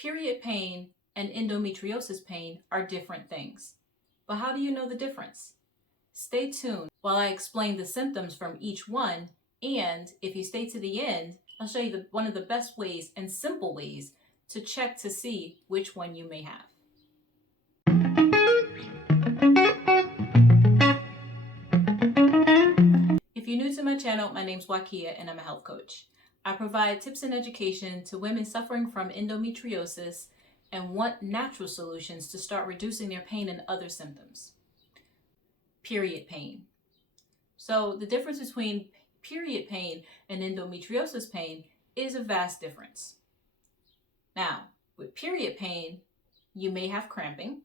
Period pain and endometriosis pain are different things. But how do you know the difference? Stay tuned while I explain the symptoms from each one, and if you stay to the end, I'll show you one of the best ways and simple ways to check to see which one you may have. If you're new to my channel, my name's Wakia and I'm a health coach. I provide tips and education to women suffering from endometriosis and want natural solutions to start reducing their pain and other symptoms. Period pain. So the difference between period pain and endometriosis pain is a vast difference. Now, with period pain, you may have cramping,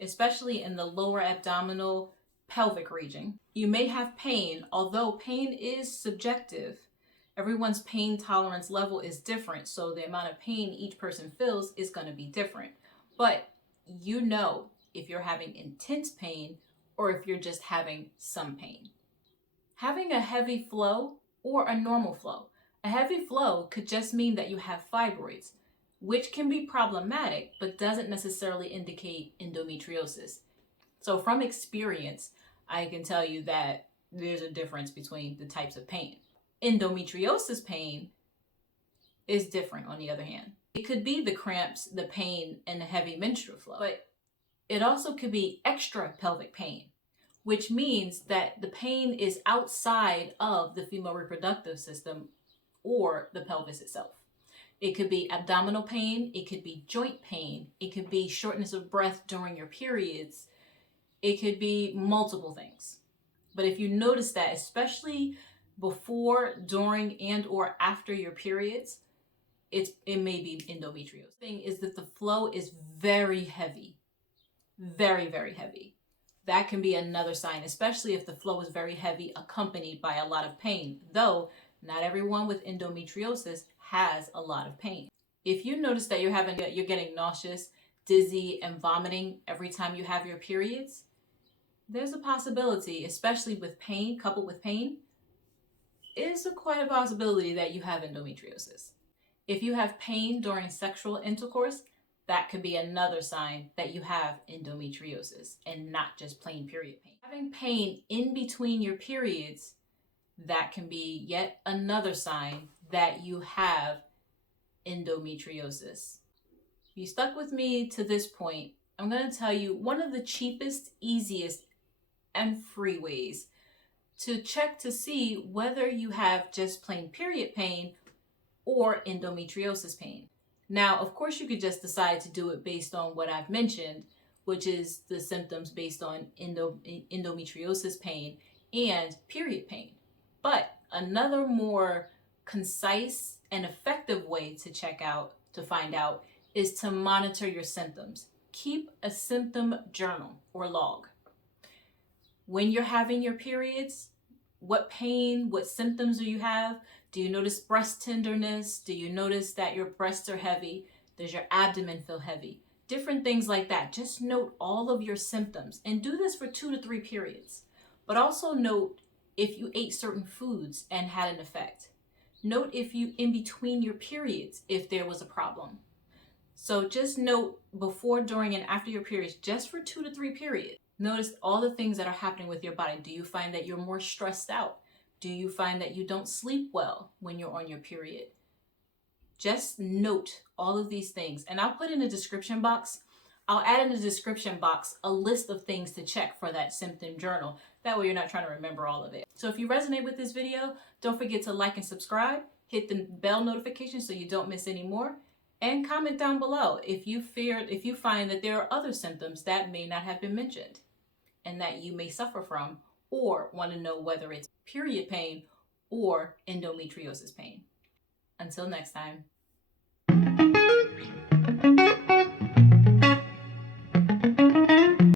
especially in the lower abdominal pelvic region. You may have pain, although pain is subjective. Everyone's pain tolerance level is different, so the amount of pain each person feels is going to be different. But you know if you're having intense pain or if you're just having some pain. Having a heavy flow or a normal flow. A heavy flow could just mean that you have fibroids, which can be problematic but doesn't necessarily indicate endometriosis. So from experience, I can tell you that there's a difference between the types of pain. Endometriosis pain is different, on the other hand. It could be the cramps, the pain, and the heavy menstrual flow, but it also could be extra pelvic pain, which means that the pain is outside of the female reproductive system or the pelvis itself. It could be abdominal pain, it could be joint pain, it could be shortness of breath during your periods, it could be multiple things. But if you notice that, especially before, during, and or after your periods, it may be endometriosis. The thing is that the flow is very heavy, very, very heavy. That can be another sign, especially if the flow is very heavy accompanied by a lot of pain, though not everyone with endometriosis has a lot of pain. If you notice that you're getting nauseous, dizzy, and vomiting every time you have your periods, there's a possibility, especially with pain, coupled with pain, is quite a possibility that you have endometriosis. If you have pain during sexual intercourse, that could be another sign that you have endometriosis and not just plain period pain. Having pain in between your periods, that can be yet another sign that you have endometriosis. If you stuck with me to this point, I'm going to tell you one of the cheapest, easiest, and free ways to check to see whether you have just plain period pain or endometriosis pain. Now, of course, you could just decide to do it based on what I've mentioned, which is the symptoms based on endometriosis pain and period pain. But another more concise and effective way to find out is to monitor your symptoms. Keep a symptom journal or log. When you're having your periods, what pain, what symptoms do you have? Do you notice breast tenderness? Do you notice that your breasts are heavy? Does your abdomen feel heavy? Different things like that. Just note all of your symptoms and do this for 2 to 3 periods. But also note if you ate certain foods and had an effect. Note if you, in between your periods, if there was a problem. So just note before, during, and after your periods, just for 2 to 3 periods. Notice all the things that are happening with your body. Do you find that you're more stressed out? Do you find that you don't sleep well when you're on your period? Just note all of these things. And I'll put in the description box. I'll add in the description box a list of things to check for that symptom journal. That way you're not trying to remember all of it. So if you resonate with this video, don't forget to like and subscribe. Hit the bell notification so you don't miss any more. And comment down below if you find that there are other symptoms that may not have been mentioned and that you may suffer from, or want to know whether it's period pain or endometriosis pain. Until next time.